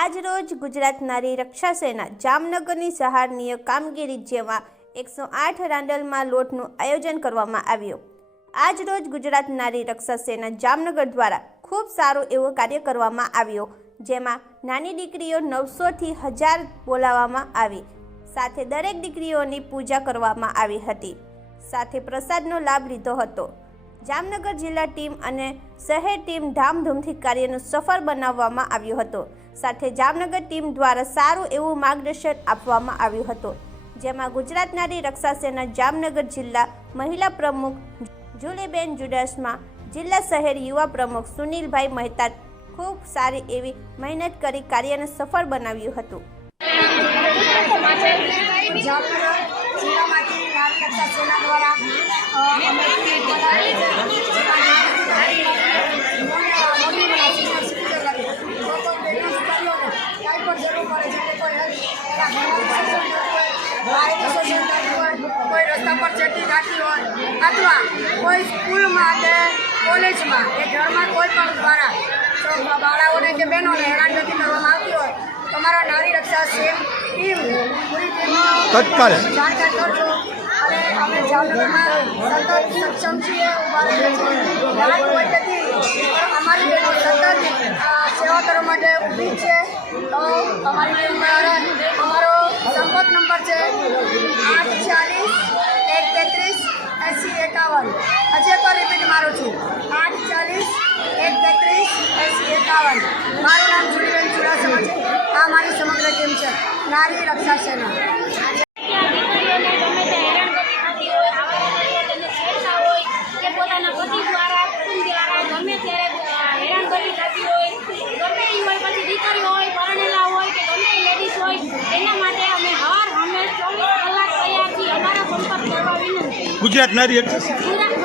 આજરોજ ગુજરાત નારી રક્ષા સેના જામનગરની સહારનીય કામગીરી જેમાં 108 રાંડલમાં લોટનું આયોજન કરવામાં આવ્યું। આજરોજ ગુજરાત નારી રક્ષા સેના જામનગર દ્વારા ખૂબ સારું એવું કાર્ય કરવામાં આવ્યું, જેમાં નાની દીકરીઓ 900 થી 1000 બોલાવવામાં આવી, સાથે દરેક દીકરીઓની પૂજા કરવામાં આવી હતી, સાથે પ્રસાદનો લાભ લીધો હતો। જામનગર જિલ્લા ટીમ અને શહેર ટીમ ધામધૂમથી કાર્યનું સફળ બનાવવામાં આવ્યું હતું, સાથે જામનગર ટીમ દ્વારા સારું એવું માર્ગદર્શન આપવામાં આવ્યું હતું, જેમાં ગુજરાત નારી રક્ષા સેના જામનગર જિલ્લા મહિલા પ્રમુખ જુલીબેન જુડાસમા, જિલ્લા શહેર યુવા પ્રમુખ સુનિલભાઈ મહેતા ખૂબ સારી એવી મહેનત કરી કાર્યને સફળ બનાવ્યું હતું। कोई रस्ता पर चेटी घाटी हो अथवा कोई स्कूल में के कॉलेज में के घर में कोई पण द्वारा तो बाळाओने के बहनों ने हैरानगति करवामां आवती होय तो हमारा नारी रक्षा टीम पूरी टीम तत्काल जानकारी करजो અને અમે જામનગરમાં સતત સક્ષમ છીએ, ઉભા રહીએ છીએ। રાત હોય તેથી અમારી બહેનો સતત સેવા કરવા માટે ઊભી છે। તો અમારી ટીમ અમારો સંપર્ક નંબર છે 840 133 8051। હજી એકવાર રિપીટ મારું છું 840 133 8051। મારું નામ જુલીબેન ચુડાસમા છે। આ મારી સમગ્ર ટીમ છે નારી રક્ષા સેના। ગુજરાત નારી રક્ષા